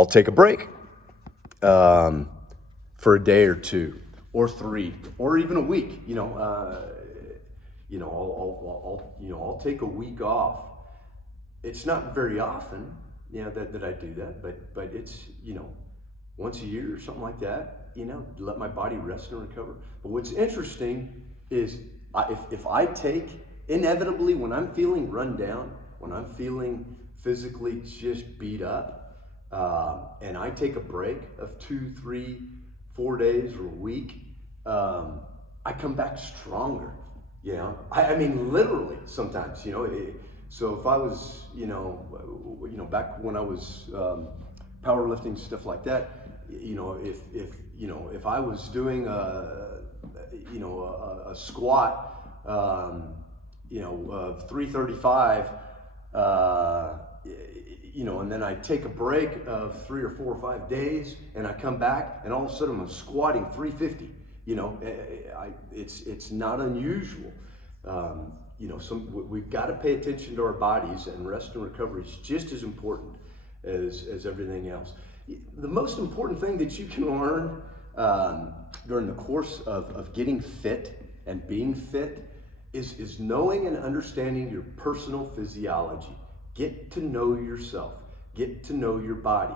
I'll take a break for a day or two, or 3, or even a week. I'll take a week off. It's not very often, that I do that, but it's, once a year or something like that, let my body rest and recover. But what's interesting is if I take, inevitably, when I'm feeling run down, when I'm feeling physically just beat up, and I take a break of 2, 3, 4 days or a week, I come back stronger. I mean, literally sometimes, so if I was, back when I was powerlifting, stuff like that, if I was doing a squat, of 335, and then I take a break of 3 or 4 or 5 days, and I come back, and all of a sudden I'm squatting 350. It's not unusual. We've got to pay attention to our bodies, and rest and recovery is just as important as everything else. The most important thing that you can learn during the course of getting fit and being fit is knowing and understanding your personal physiology. Get to know yourself. Get to know your body.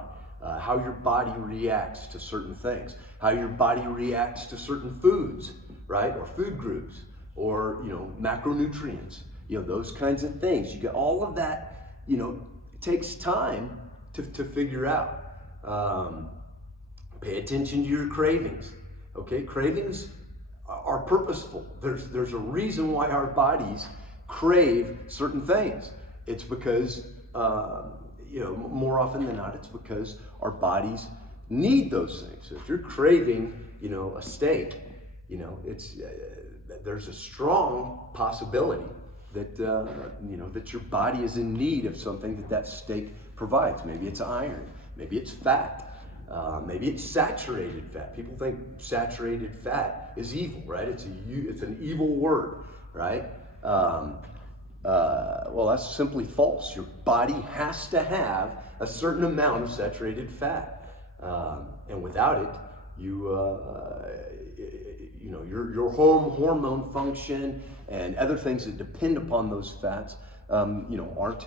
How your body reacts to certain things. How your body reacts to certain foods, right? Or food groups. Or, macronutrients. Those kinds of things. You get all of that, it takes time to figure out. Pay attention to your cravings. Okay, cravings are purposeful. There's a reason why our bodies crave certain things. It's because, more often than not, it's because our bodies need those things. So if you're craving, a steak, it's there's a strong possibility that that your body is in need of something that steak provides. Maybe it's iron. Maybe it's fat. Maybe it's saturated fat. People think saturated fat is evil, right? It's an evil word, right? Well, that's simply false. Your body has to have a certain amount of saturated fat, and without it, your hormone function and other things that depend upon those fats, aren't.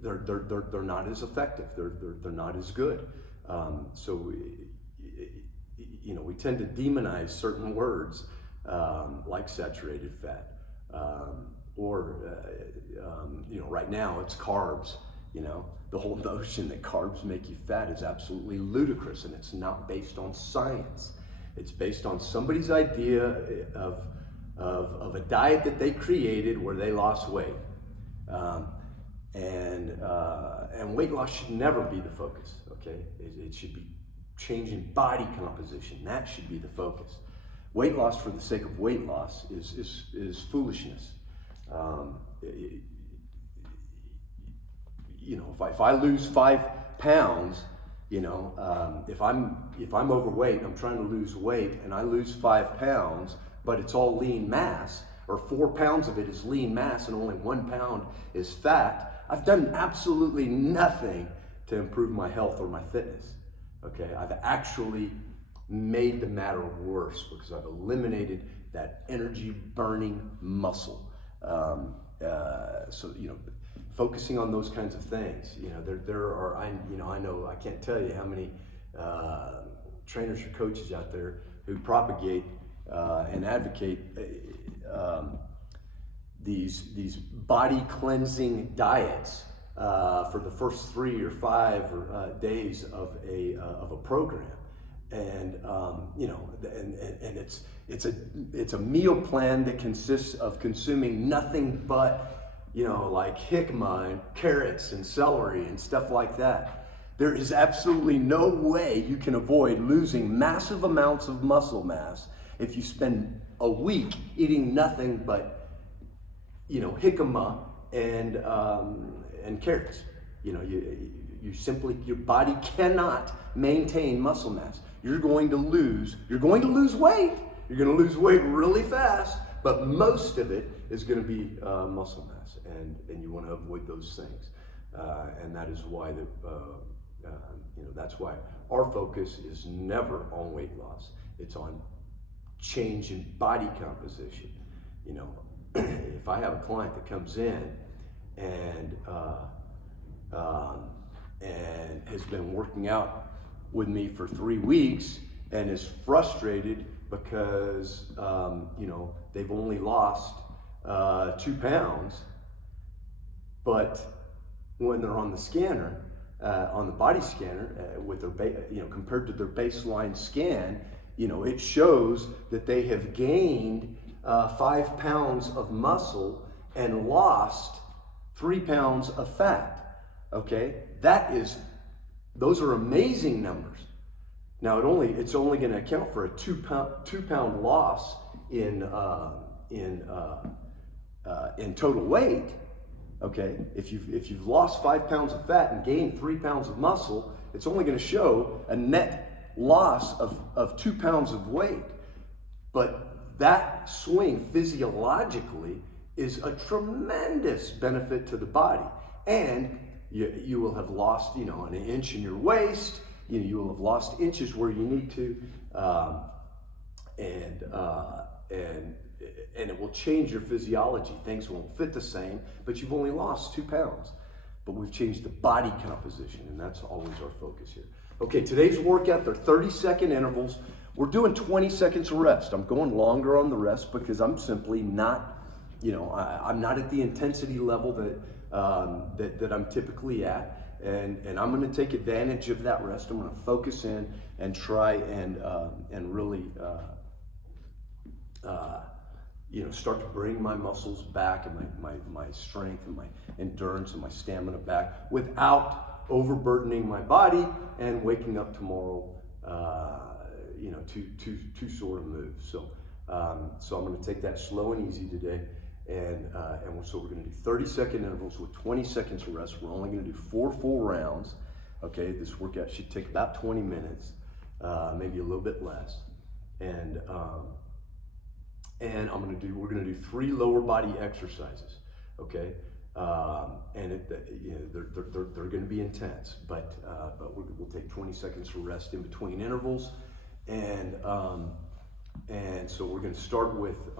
They're not as effective. They're not as good. So we tend to demonize certain words like saturated fat, right now it's carbs. The whole notion that carbs make you fat is absolutely ludicrous, and it's not based on science. It's based on somebody's idea of a diet that they created where they lost weight. And weight loss should never be the focus, okay? It should be changing body composition. That should be the focus. Weight loss for the sake of weight loss is foolishness. If I lose 5 pounds, if I'm overweight and I'm trying to lose weight and I lose 5 pounds, but it's all lean mass, or 4 pounds of it is lean mass and only 1 pound is fat, I've done absolutely nothing to improve my health or my fitness. Okay, I've actually made the matter worse because I've eliminated that energy burning muscle. Focusing on those kinds of things. There are, I know, I can't tell you how many trainers or coaches out there who propagate and advocate these body cleansing diets for the first 3 or 5 days of a program, and it's a meal plan that consists of consuming nothing but like jicama and carrots and celery and stuff like that. There is absolutely no way you can avoid losing massive amounts of muscle mass if you spend a week eating nothing but jicama and carrots. Your body cannot maintain muscle mass. You're going to lose weight. You're going to lose weight really fast, but most of it is going to be muscle mass, and you want to avoid those things. And that is why that's why our focus is never on weight loss. It's on change in body composition. You know, if I have a client that comes in and has been working out with me for 3 weeks and is frustrated because they've only lost 2 pounds, but when they're on the scanner, on the body scanner, with their compared to their baseline scan, it shows that they have gained 5 pounds of muscle and lost 3 pounds of fat. Okay, those are amazing numbers. Now it's only going to account for a 2 pound loss in total weight. Okay, if you've lost 5 pounds of fat and gained 3 pounds of muscle, it's only going to show a net loss of 2 pounds of weight. But that swing physiologically is a tremendous benefit to the body, and you will have lost an inch in your waist. You will have lost inches where you need to, and it will change your physiology. Things won't fit the same, but you've only lost 2 pounds. But we've changed the body composition, and that's always our focus here. Okay, today's workout, they're 30-second intervals. We're doing 20 seconds of rest. I'm going longer on the rest because I'm simply not, I'm not at the intensity level that I'm typically at. And I'm going to take advantage of that rest. I'm going to focus in and try and really start to bring my muscles back and my strength and my endurance and my stamina back without overburdening my body and waking up tomorrow too sore to move. So I'm going to take that slow and easy today. So we're going to do 30-second intervals with 20 seconds of rest. We're only going to do 4 full rounds. Okay, this workout should take about 20 minutes, maybe a little bit less. And we're going to do 3 lower body exercises. Okay, they're going to be intense, but we'll take 20 seconds of rest in between intervals, and so we're going to start with.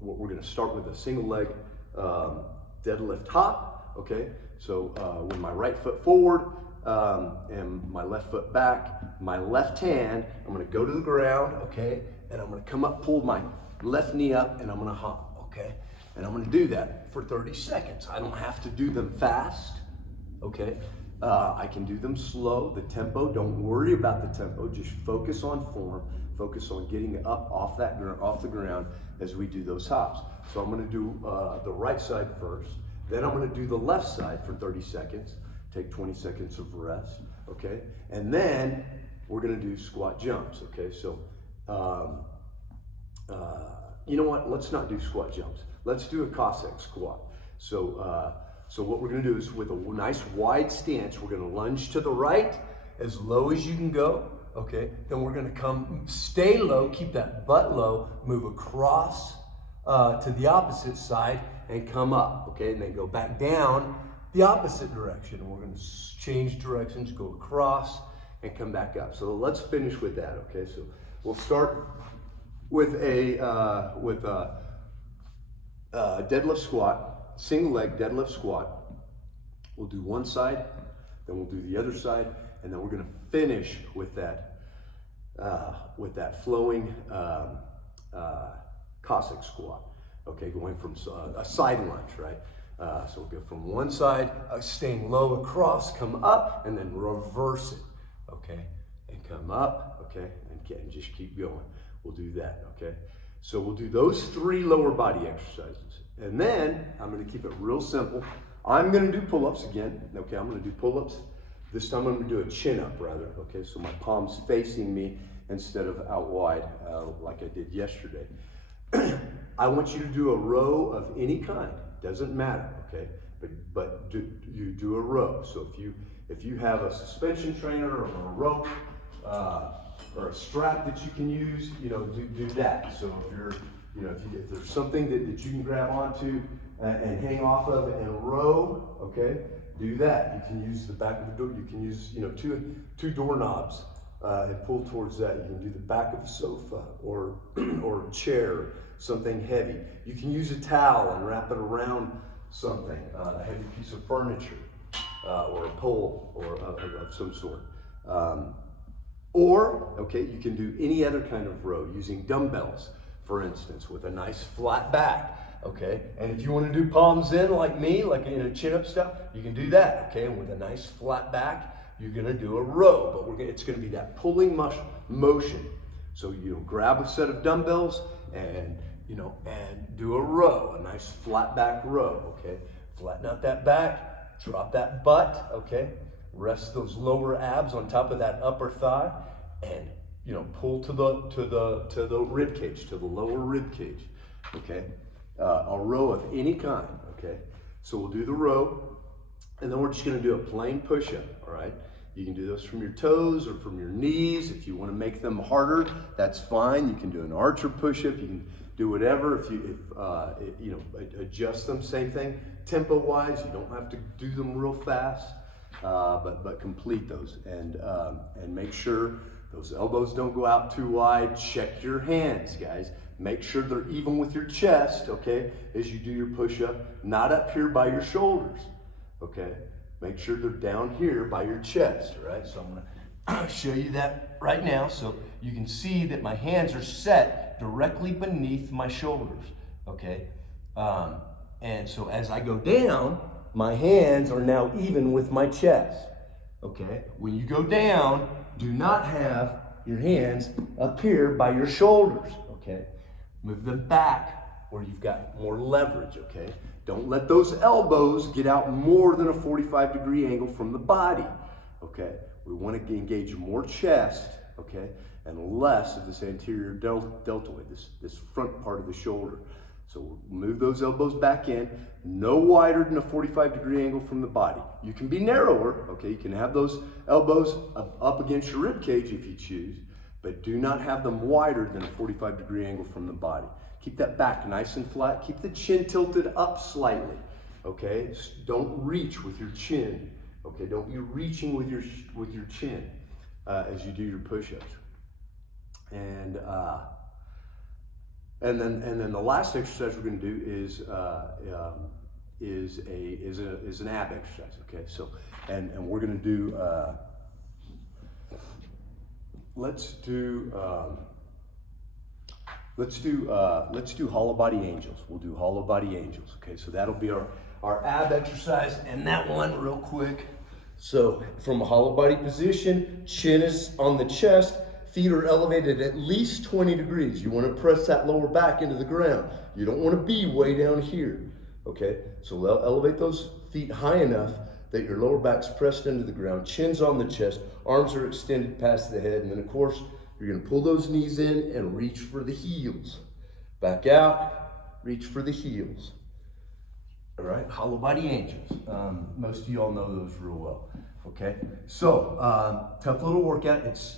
We're going to start with a single leg deadlift hop. Okay, so with my right foot forward and my left foot back, my left hand, I'm going to go to the ground. Okay, and I'm going to come up, pull my left knee up, and I'm going to hop. Okay, and I'm going to do that for 30 seconds. I don't have to do them fast. Okay, I can do them slow. The tempo, don't worry about the tempo. Just focus on form. Focus on getting up off the ground as we do those hops. So I'm going to do the right side first. Then I'm going to do the left side for 30 seconds. Take 20 seconds of rest. Okay, and then we're going to do squat jumps. Okay, so you know what? Let's not do squat jumps. Let's do a Cossack squat. So what we're going to do is, with a nice wide stance, we're going to lunge to the right as low as you can go. Okay, then we're going to stay low, keep that butt low, move across to the opposite side and come up. Okay, and then go back down the opposite direction. And we're going to change directions, go across and come back up. So let's finish with that. Okay, so we'll start with a deadlift squat, single leg deadlift squat. We'll do one side, then we'll do the other side, and then we're going to finish with that flowing Cossack squat. Okay, going from a side lunge, right? So we'll go from one side, staying low across, come up, and then reverse it. Okay, and come up. Okay, and just keep going. We'll do that. Okay, so we'll do those 3 lower body exercises, and then I'm going to keep it real simple. I'm going to do pull-ups again. Okay, I'm going to do pull-ups. This time I'm going to do a chin-up rather. Okay, so my palms facing me instead of out wide like I did yesterday. I want you to do a row of any kind. Doesn't matter. Okay, but you do a row. So if you have a suspension trainer or a rope or a strap that you can use, do that. So if you're You know, if there's something that you can grab onto and hang off of and row, okay, do that. You can use the back of the door. You can use, you know, two doorknobs and pull towards that. You can do the back of a sofa or or a chair, something heavy. You can use a towel and wrap it around something, a heavy piece of furniture or a pole or of some sort. Or, okay, you can do any other kind of row using dumbbells, for instance, with a nice flat back. Okay, and if you want to do palms in like me, like in a chin-up stuff, you can do that. Okay, and with a nice flat back, you're gonna do a row, but it's gonna be that pulling motion. So you'll grab a set of dumbbells and and do a row, a nice flat back row. Okay, flatten out that back, drop that butt. Okay, rest those lower abs on top of that upper thigh, and pull to the rib cage, to the lower rib cage. Okay. A row of any kind, okay? So we'll do the row, and then we're just gonna do a plain push-up, all right? You can do those from your toes or from your knees. If you wanna make them harder, that's fine. You can do an archer push-up, you can do whatever. If adjust them, same thing. Tempo-wise, you don't have to do them real fast, but complete those. And make sure those elbows don't go out too wide. Check your hands, guys. Make sure they're even with your chest, okay, as you do your push-up, not up here by your shoulders, okay? Make sure they're down here by your chest, all right? So I'm gonna show you that right now so you can see that my hands are set directly beneath my shoulders, okay? And so as I go down, my hands are now even with my chest, okay? When you go down, do not have your hands up here by your shoulders, okay? Move them back where you've got more leverage, okay? Don't let those elbows get out more than a 45-degree angle from the body, okay? We want to engage more chest, okay, and less of this anterior deltoid, this front part of the shoulder. So we'll move those elbows back in, no wider than a 45-degree angle from the body. You can be narrower, okay? You can have those elbows up against your rib cage if you choose, but do not have them wider than a 45-degree angle from the body. Keep that back nice and flat. Keep the chin tilted up slightly, okay? Don't reach with your chin, okay? Don't be reaching with your chin as you do your push-ups. And then the last exercise we're going to do is an ab exercise, okay? So and we're going to do. Let's do hollow body angels. We'll do hollow body angels. Okay, so that'll be our ab exercise, and that one real quick. So from a hollow body position, chin is on the chest, feet are elevated at least 20 degrees. You want to press that lower back into the ground. You don't want to be way down here. Okay, so elevate those feet high enough that your lower back's pressed into the ground, chin's on the chest, arms are extended past the head, and then of course, you're gonna pull those knees in and reach for the heels. Back out, reach for the heels. All right, hollow body angels. Most of y'all know those real well, okay? So, tough little workout. It's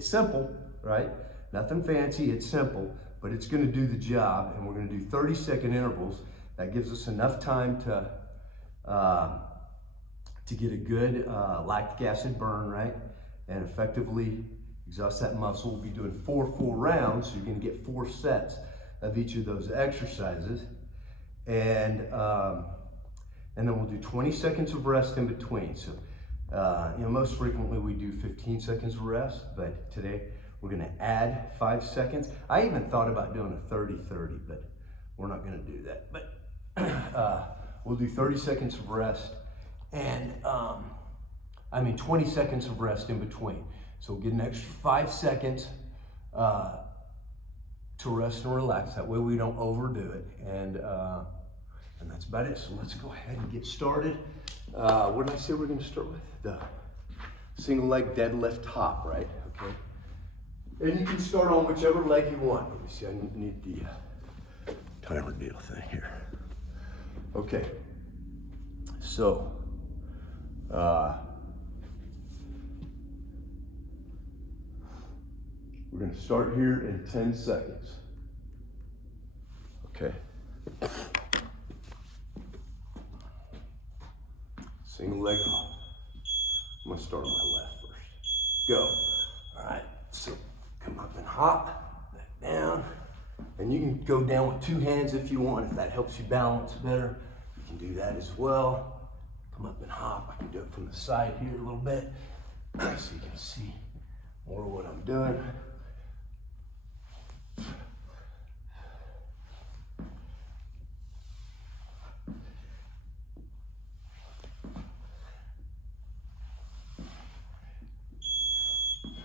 simple, right? Nothing fancy, it's simple, but it's gonna do the job, and we're gonna do 30-second intervals. That gives us enough time to get a good lactic acid burn, right? And effectively exhaust that muscle. We'll be doing 4 full rounds, so you're gonna get 4 sets of each of those exercises. And then we'll do 20 seconds of rest in between. So, most frequently we do 15 seconds of rest, but today we're gonna add 5 seconds. I even thought about doing a 30-30, but we're not gonna do that. But we'll do 30 seconds of rest and 20 seconds of rest in between. So we'll get an extra 5 seconds to rest and relax. That way we don't overdo it. And that's about it. So let's go ahead and get started. What did I say we're gonna start with? The single leg deadlift hop, right? Okay. And you can start on whichever leg you want. Let me see, I need the timer deal thing here. Okay. So, we're going to start here in 10 seconds. Okay. Single leg hop. I'm gonna start on my left first. Go. All right, so come up and hop, back down. And you can go down with two hands if you want, if that helps you balance better. You can do that as well. Come up and hop. I can do it from the side here a little bit, so you can see more of what I'm doing.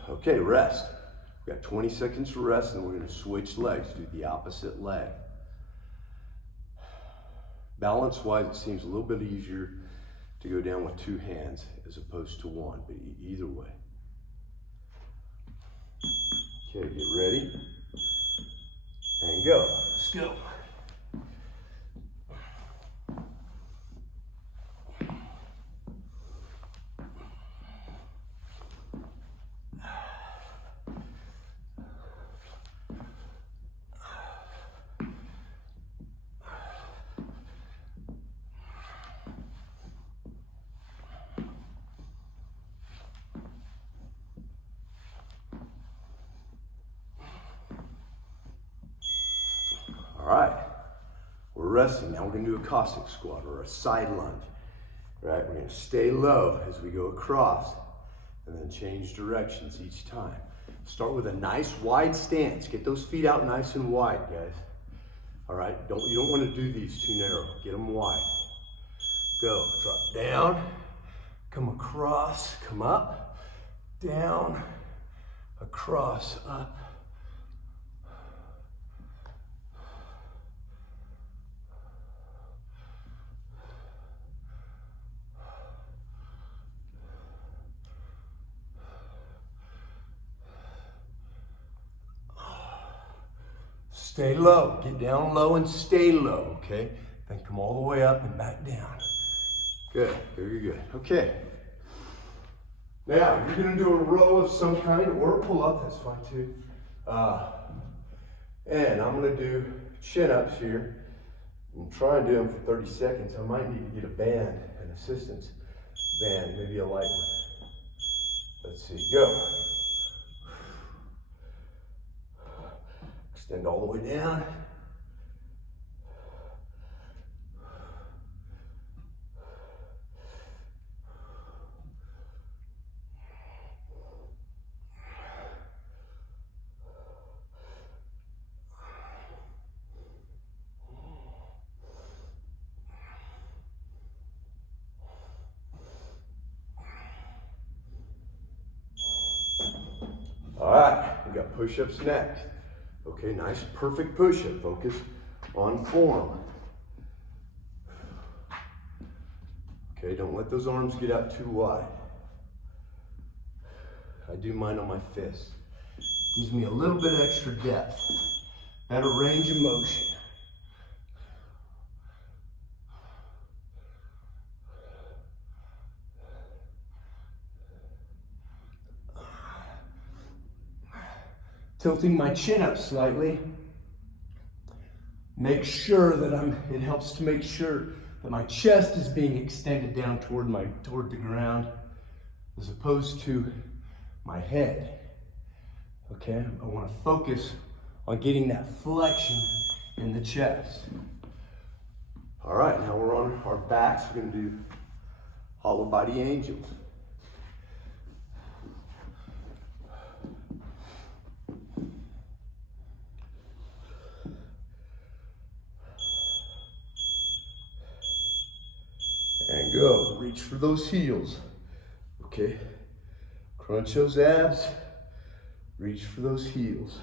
Okay, rest. We got 20 seconds to rest, and we're going to switch legs, do the opposite leg. Balance-wise, it seems a little bit easier to go down with two hands as opposed to one, but either way. Okay, get ready, and go. Let's go. All right, we're resting. Now we're gonna do a Cossack squat or a side lunge. Right, we're gonna stay low as we go across and then change directions each time. Start with a nice wide stance. Get those feet out nice and wide, guys. All right, you don't wanna do these too narrow. Get them wide. Go, drop down, come across, come up, down, across, up. Stay low, get down low and stay low, okay? Then come all the way up and back down. Good, very good. Okay. Now, you're gonna do a row of some kind or a pull-up, that's fine too. And I'm gonna do chin-ups here. I'm trying to do them for 30 seconds. I might need to get a band, an assistance band, maybe a light one. Let's see, go. Extend all the way down. All right, we got push-ups next. Okay, nice, perfect push-up. Focus on form. Okay, don't let those arms get out too wide. I do mine on my fist. Gives me a little bit of extra depth, better range of motion. Tilting my chin up slightly. Make sure that it helps to make sure that my chest is being extended down toward the ground as opposed to my head. Okay, I want to focus on getting that flexion in the chest. All right, now we're on our backs. We're going to do hollow body angels. And go, reach for those heels, okay? Crunch those abs, reach for those heels.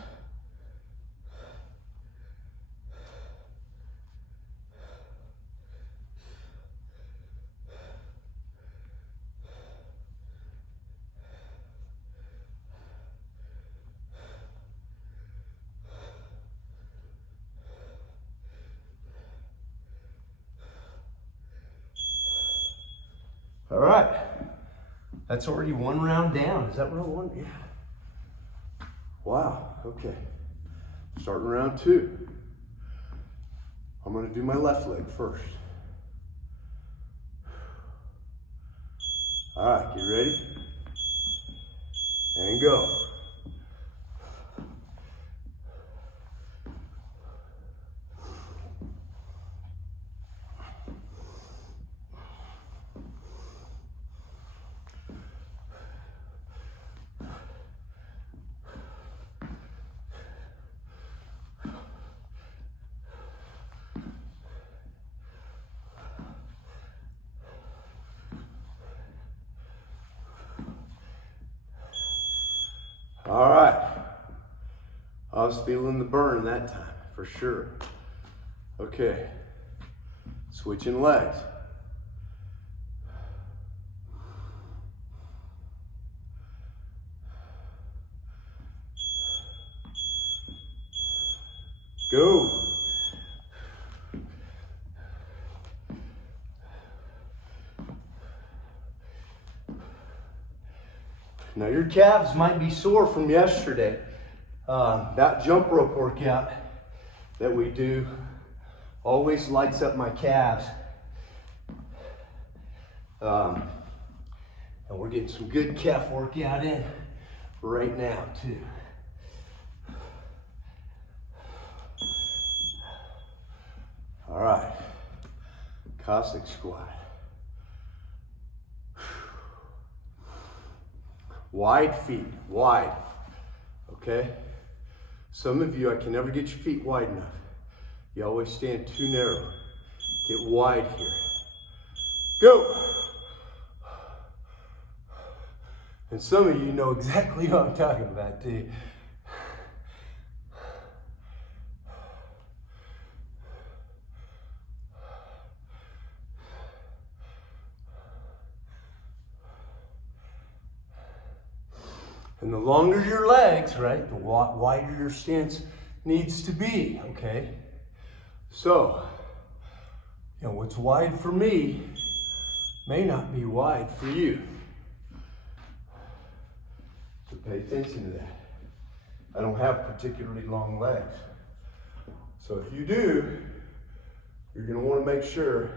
All right, that's already one round down. Is that round one? Yeah. Wow, okay. Starting round two. I'm going to do my left leg first. All right, get ready? And go. All right. I was feeling the burn that time, for sure. Okay. Switching legs. Go. Now your calves might be sore from yesterday. That jump rope workout that we do always lights up my calves. And we're getting some good calf workout in right now too. All right, Cossack squat. Wide feet, wide, okay? Some of you, I can never get your feet wide enough. You always stand too narrow. Get wide here. Go. And some of you know exactly what I'm talking about too. And the longer your legs, right, the wider your stance needs to be, okay? So, you know, what's wide for me may not be wide for you. So pay attention to that. I don't have particularly long legs. So if you do, you're gonna wanna make sure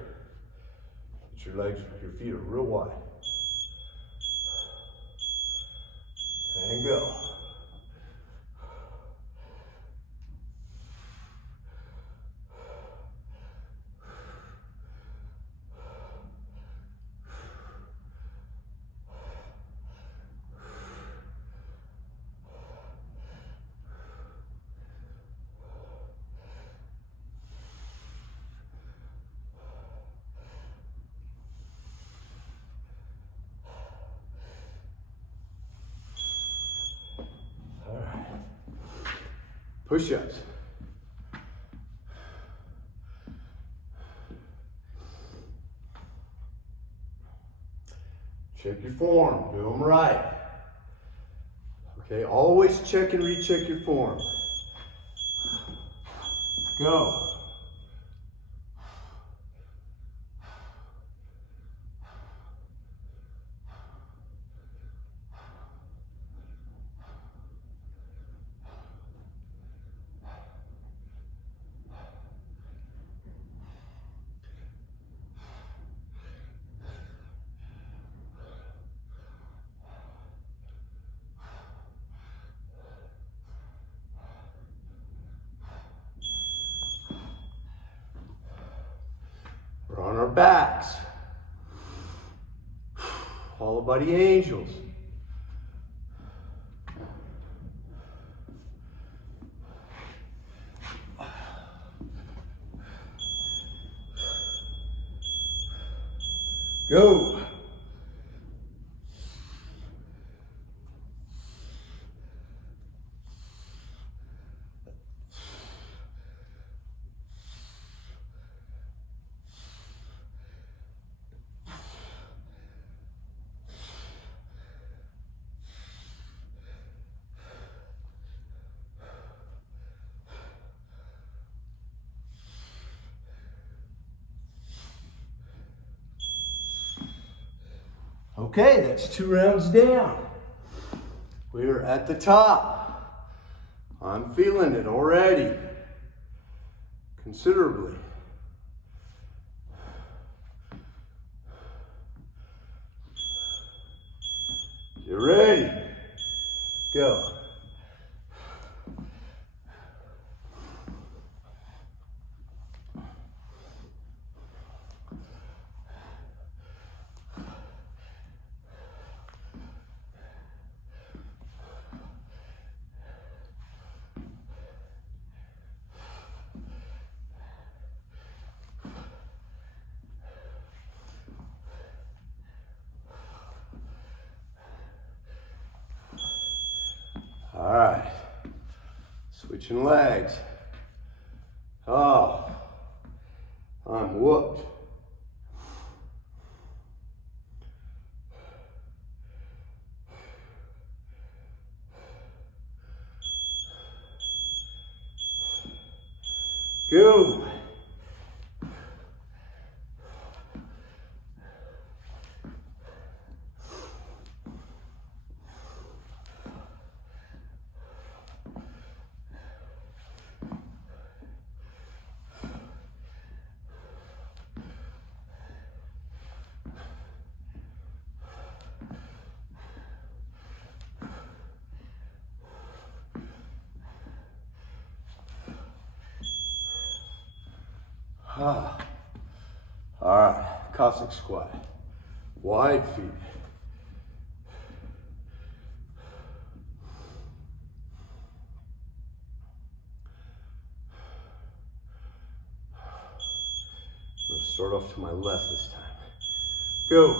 that your feet are real wide. And go. Push-ups. Check your form, do them right. Okay, always check and recheck your form. Go. We're on our backs. All by the angels. Go. Okay, that's 2 rounds down. We are at the top. I'm feeling it already, considerably. Get ready. Go. All right, switching legs. Oh, I'm whooped. Go. Ah. All right, Cossack squat. Wide feet. I'm gonna start off to my left this time. Go.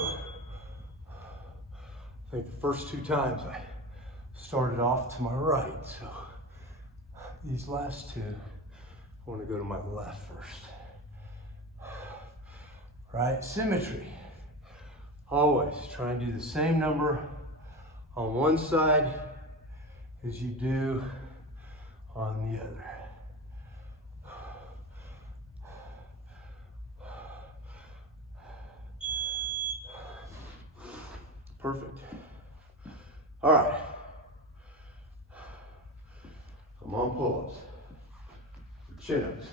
I think the first 2 times I started off to my right, so these last 2, I want to go to my left first. Right, symmetry. Always try and do the same number on one side as you do on the other. Perfect. All right. I'm on pull-ups. Chin-ups.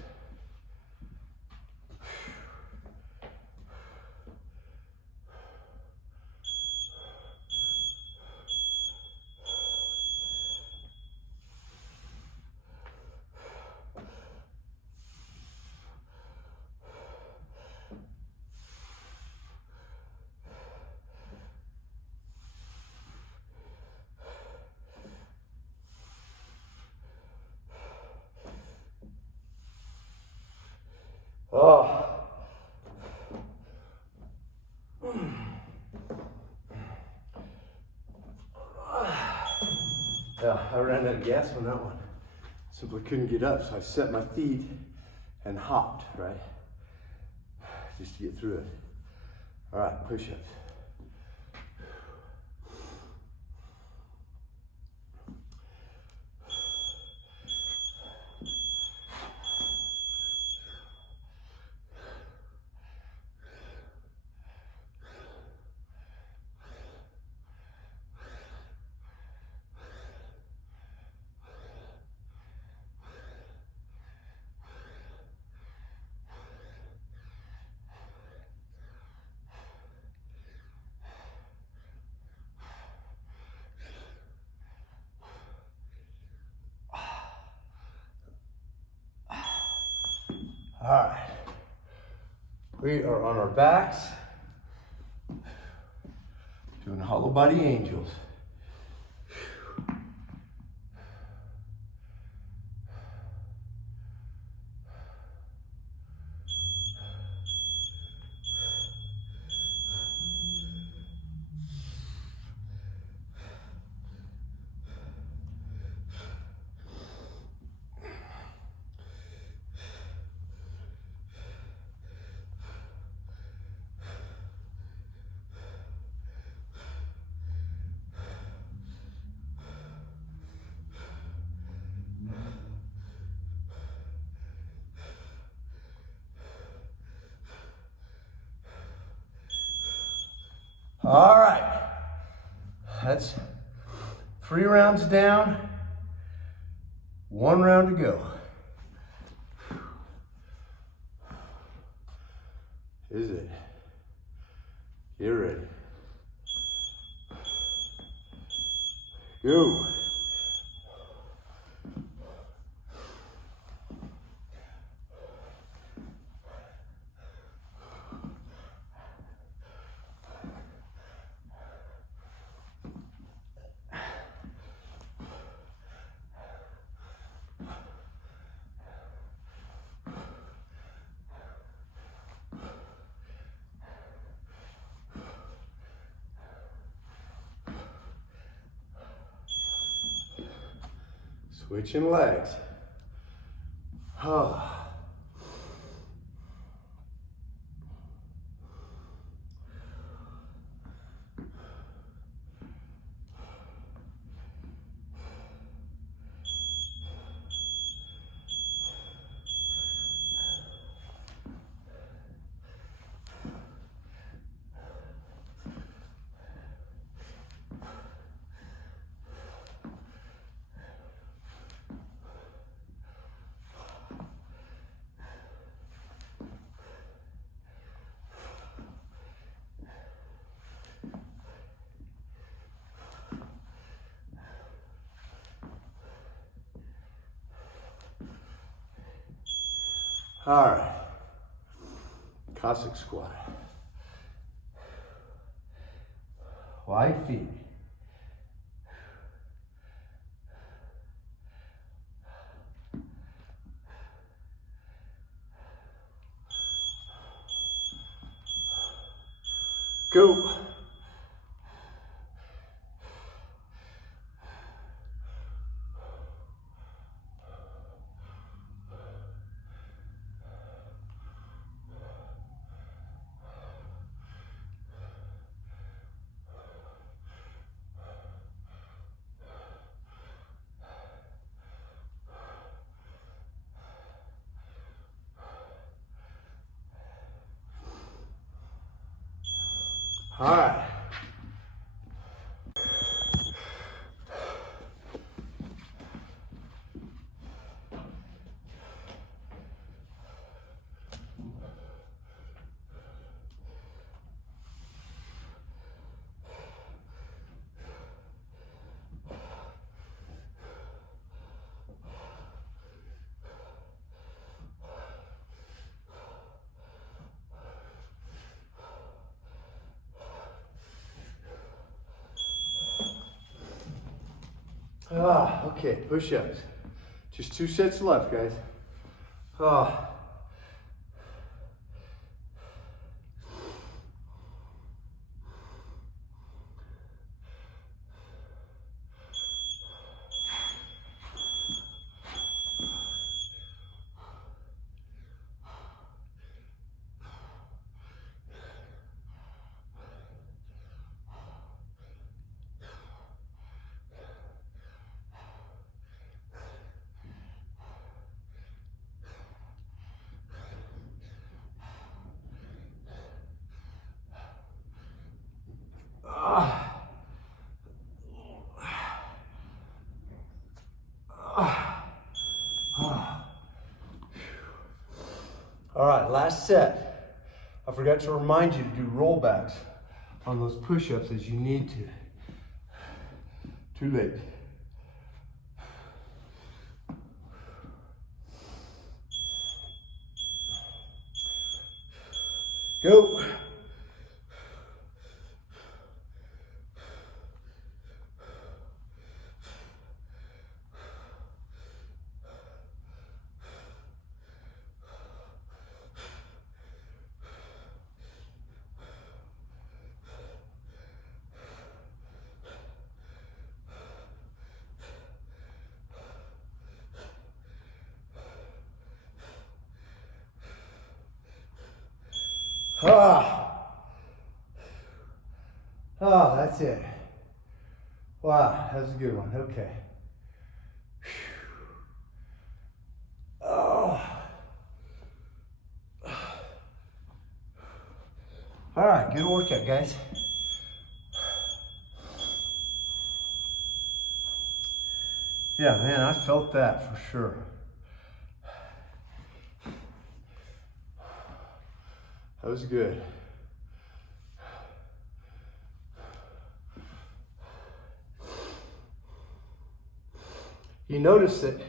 Oh. Yeah, I ran out of gas on that one. Simply couldn't get up, so I set my feet and hopped, right? Just to get through it. All right, push-ups. All right, we are on our backs, doing hollow body angels. All right, that's 3 rounds down, 1 round to go. Is it? Get ready. Go. Switching legs. Oh. All right, Cossack squat. Wide feet. Go. All right. Okay, push-ups. Just 2 sets left, guys. All right, last set. I forgot to remind you to do rollbacks on those push-ups as you need to. Too late. Go. That's it. Wow, that was a good one. Okay. Oh. All right, good workout, guys. Yeah, man, I felt that for sure. That was good. you notice that,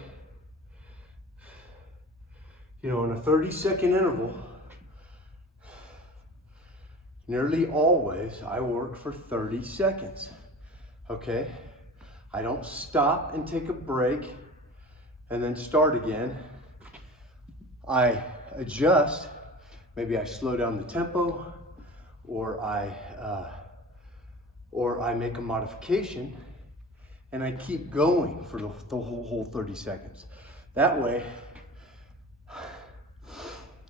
in a 30-second interval, nearly always I work for 30 seconds, okay? I don't stop and take a break and then start again. I adjust, maybe I slow down the tempo, or I make a modification, and I keep going for the whole 30 seconds. That way,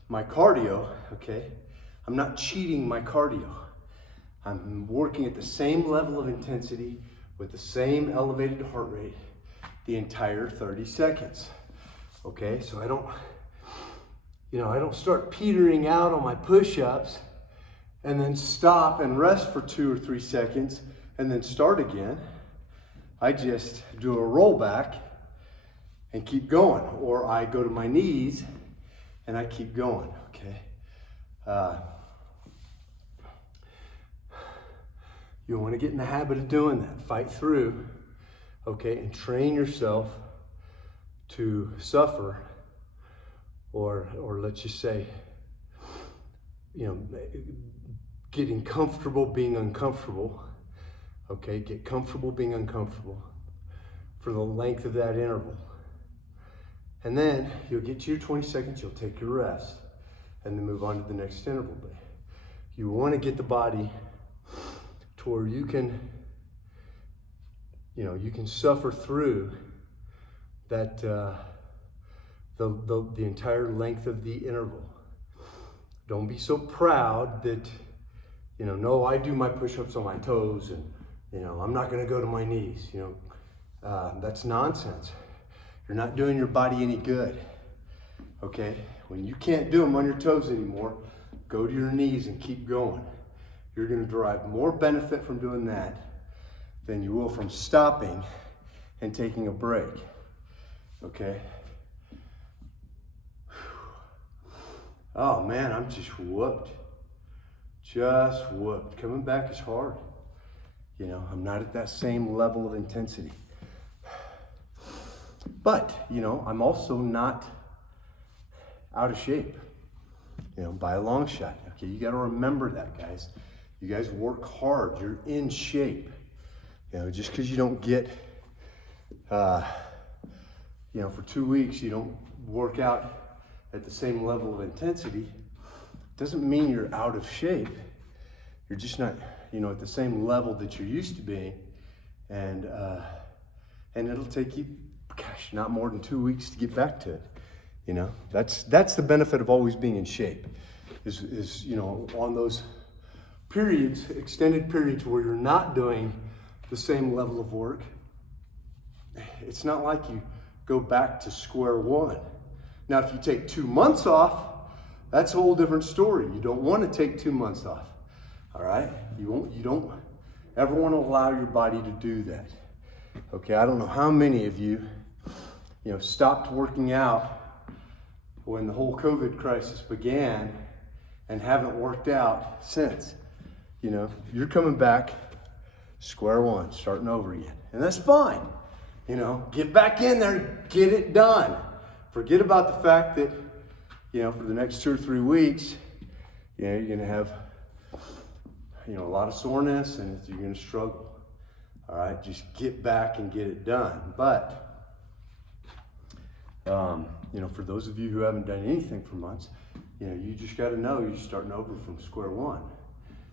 my cardio, okay, I'm not cheating my cardio. I'm working at the same level of intensity with the same elevated heart rate the entire 30 seconds. Okay, so I don't start petering out on my push-ups and then stop and rest for 2 or 3 seconds and then start again. I just do a rollback and keep going, or I go to my knees and I keep going, okay? You want to get in the habit of doing that. Fight through, okay, and train yourself to suffer, or let's just say, getting comfortable being uncomfortable, okay? Get comfortable being uncomfortable for the length of that interval. And then you'll get to your 20 seconds, you'll take your rest, and then move on to the next interval. But you want to get the body to where you can suffer through that, the entire length of the interval. Don't be so proud that, no, I do my push-ups on my toes and, I'm not going to go to my knees. That's nonsense. You're not doing your body any good, okay? When you can't do them on your toes anymore, go to your knees and keep going. You're going to derive more benefit from doing that than you will from stopping and taking a break, okay? Oh man, I'm just whooped. Just whooped. Coming back is hard. I'm not at that same level of intensity. But, I'm also not out of shape, by a long shot. Okay, you got to remember that, guys. You guys work hard. You're in shape. Just because you don't get, for 2 weeks, you don't work out at the same level of intensity, doesn't mean you're out of shape. You're just not, at the same level that you're used to being. And it'll take you, not more than 2 weeks to get back to it. That's the benefit of always being in shape, is on those periods, extended periods where you're not doing the same level of work. It's not like you go back to square one. Now, if you take 2 months off, that's a whole different story. You don't want to take 2 months off, all right? You don't ever want to allow your body to do that. Okay, I don't know how many of you, stopped working out when the whole COVID crisis began and haven't worked out since. You're coming back square one, starting over again. And that's fine. Get back in there, get it done. Forget about the fact that, for the next 2 or 3 weeks, you're going to have, a lot of soreness and you're going to struggle. All right, just get back and get it done. But, for those of you who haven't done anything for months, you just got to know you're starting over from square one.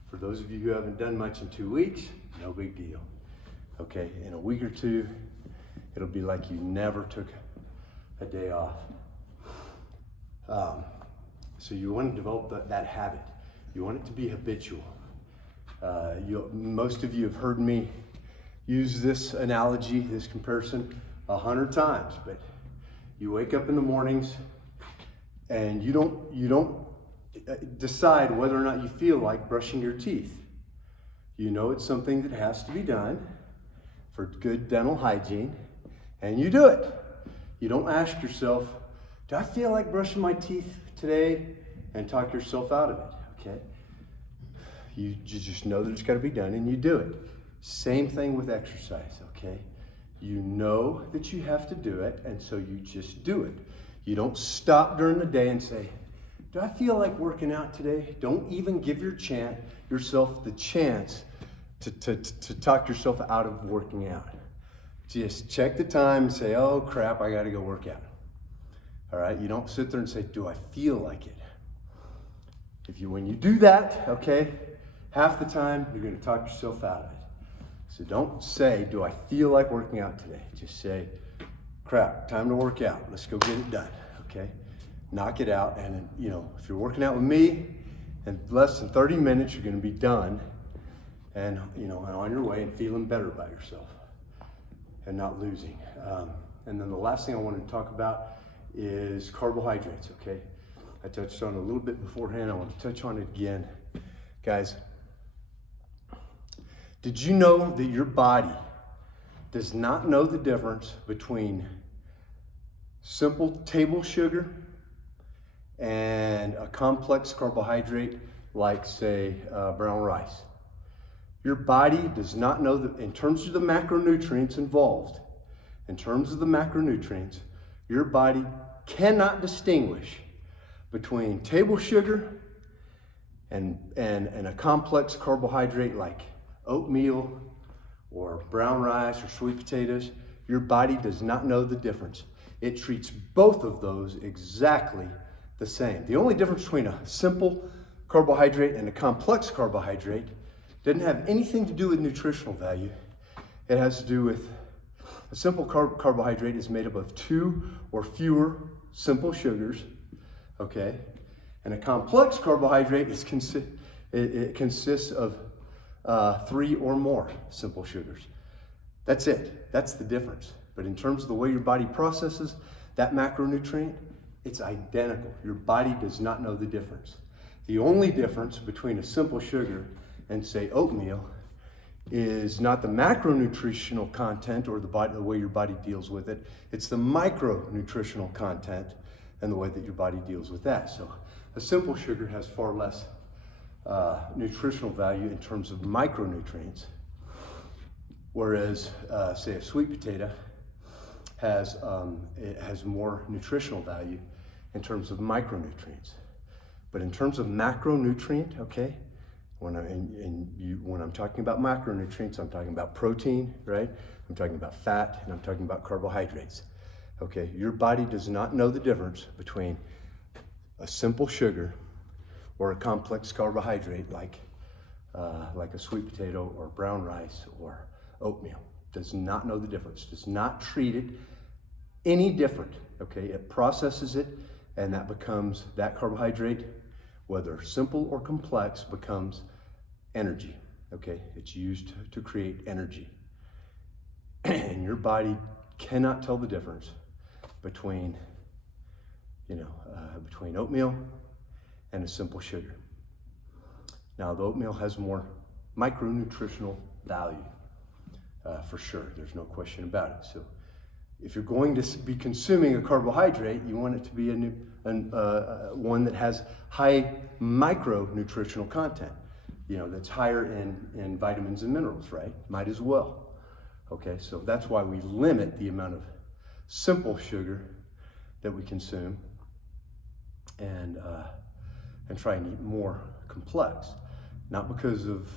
For those of you who haven't done much in 2 weeks, no big deal. Okay, in a week or two, it'll be like you never took a day off. So you want to develop that habit. You want it to be habitual. Most of you have heard me use this analogy, this comparison 100 times, but you wake up in the mornings and you don't decide whether or not you feel like brushing your teeth. It's something that has to be done for good dental hygiene, and you do it. You don't ask yourself, do I feel like brushing my teeth today? And talk yourself out of it, okay? You just know that it's got to be done and you do it. Same thing with exercise, okay? You know that you have to do it, and so you just do it. You don't stop during the day and say, do I feel like working out today? Don't even give yourself the chance to talk yourself out of working out. Just check the time and say, oh crap, I gotta go work out. All right, you don't sit there and say, do I feel like it? When you do that, okay, half the time you're gonna talk yourself out of it. So don't say, do I feel like working out today? Just say, crap, time to work out. Let's go get it done, okay? Knock it out, and if you're working out with me, in less than 30 minutes, you're gonna be done and on your way and feeling better about yourself and not losing. And then the last thing I wanted to talk about is carbohydrates, okay? I touched on it a little bit beforehand. I want to touch on it again. Guys, did you know that your body does not know the difference between simple table sugar and a complex carbohydrate like, say, brown rice? Your body does not know that in terms of the macronutrients involved, your body cannot distinguish between table sugar and a complex carbohydrate like oatmeal or brown rice or sweet potatoes. Your body does not know the difference. It treats both of those exactly the same. The only difference between a simple carbohydrate and a complex carbohydrate doesn't have anything to do with nutritional value. It has to do with a simple carbohydrate is made up of 2 or fewer simple sugars, okay? And a complex carbohydrate consists of 3 or more simple sugars. That's it. That's the difference. But in terms of the way your body processes that macronutrient, it's identical. Your body does not know the difference. The only difference between a simple sugar and, say, oatmeal is not the macronutritional content or the way your body deals with it. It's the micronutritional content and the way that your body deals with that. So a simple sugar has far less nutritional value in terms of micronutrients, whereas, say, a sweet potato has more nutritional value in terms of micronutrients. But in terms of macronutrient, okay, when I'm talking about macronutrients, I'm talking about protein, right? I'm talking about fat, and I'm talking about carbohydrates. Okay, your body does not know the difference between a simple sugar or a complex carbohydrate like a sweet potato or brown rice or oatmeal. Does not know the difference. Does not treat it any different. Okay, it processes it, and that carbohydrate, whether simple or complex, becomes energy. Okay, it's used to create energy. And your body cannot tell the difference between oatmeal and a simple sugar. Now, the oatmeal has more micronutritional value, for sure. There's no question about it. So if you're going to be consuming a carbohydrate, you want it to be one that has high micronutritional content, that's higher in vitamins and minerals, right? Might as well. Okay, so that's why we limit the amount of simple sugar that we consume and try and eat more complex. Not because of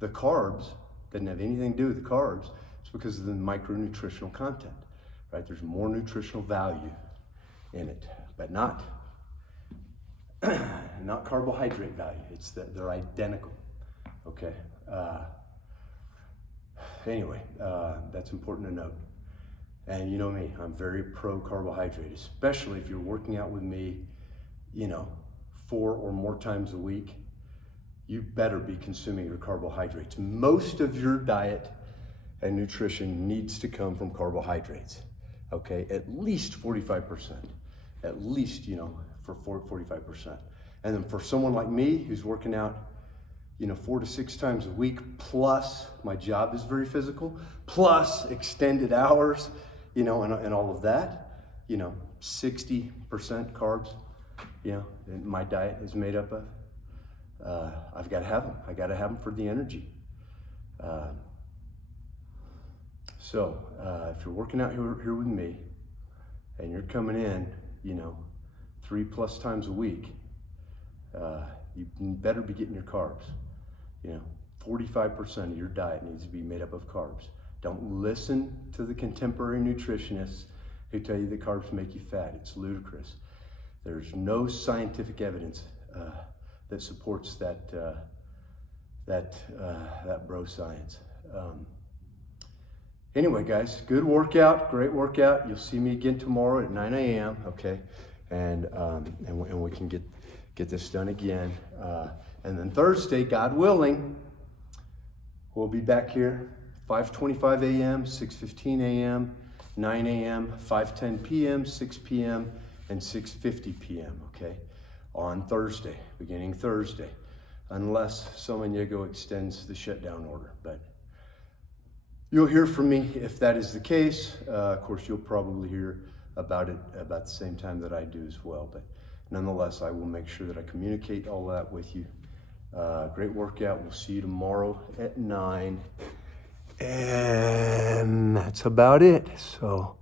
the carbs, doesn't have anything to do with the carbs, it's because of the micronutritional content, right? There's more nutritional value in it, but not carbohydrate value. It's that they're identical, okay? Anyway, that's important to note. And you know me, I'm very pro carbohydrate, especially if you're working out with me, 4 or more times a week. You better be consuming your carbohydrates. Most of your diet and nutrition needs to come from carbohydrates, okay? At least 45%, at least, for 45%. And then for someone like me who's working out, 4 to 6 times a week, plus my job is very physical, plus extended hours, and all of that, 60% carbs, and my diet is made up of. I've got to have them. I got to have them for the energy. So if you're working out here with me and you're coming in, 3+ times a week, you better be getting your carbs. 45% of your diet needs to be made up of carbs. Don't listen to the contemporary nutritionists who tell you that carbs make you fat. It's ludicrous. There's no scientific evidence that supports that bro science. Anyway, guys, good workout, great workout. You'll see me again tomorrow at 9 a.m. Okay, and we can get this done again. And then Thursday, God willing, we'll be back here 5:25 a.m., 6:15 a.m., 9 a.m., 5:10 p.m., 6 p.m., and 6:50 p.m. Okay, on Thursday, beginning Thursday, unless Samaniego extends the shutdown order, but. You'll hear from me if that is the case. Of course, you'll probably hear about it about the same time that I do as well. But nonetheless, I will make sure that I communicate all that with you. Great workout. We'll see you tomorrow at 9. And that's about it. So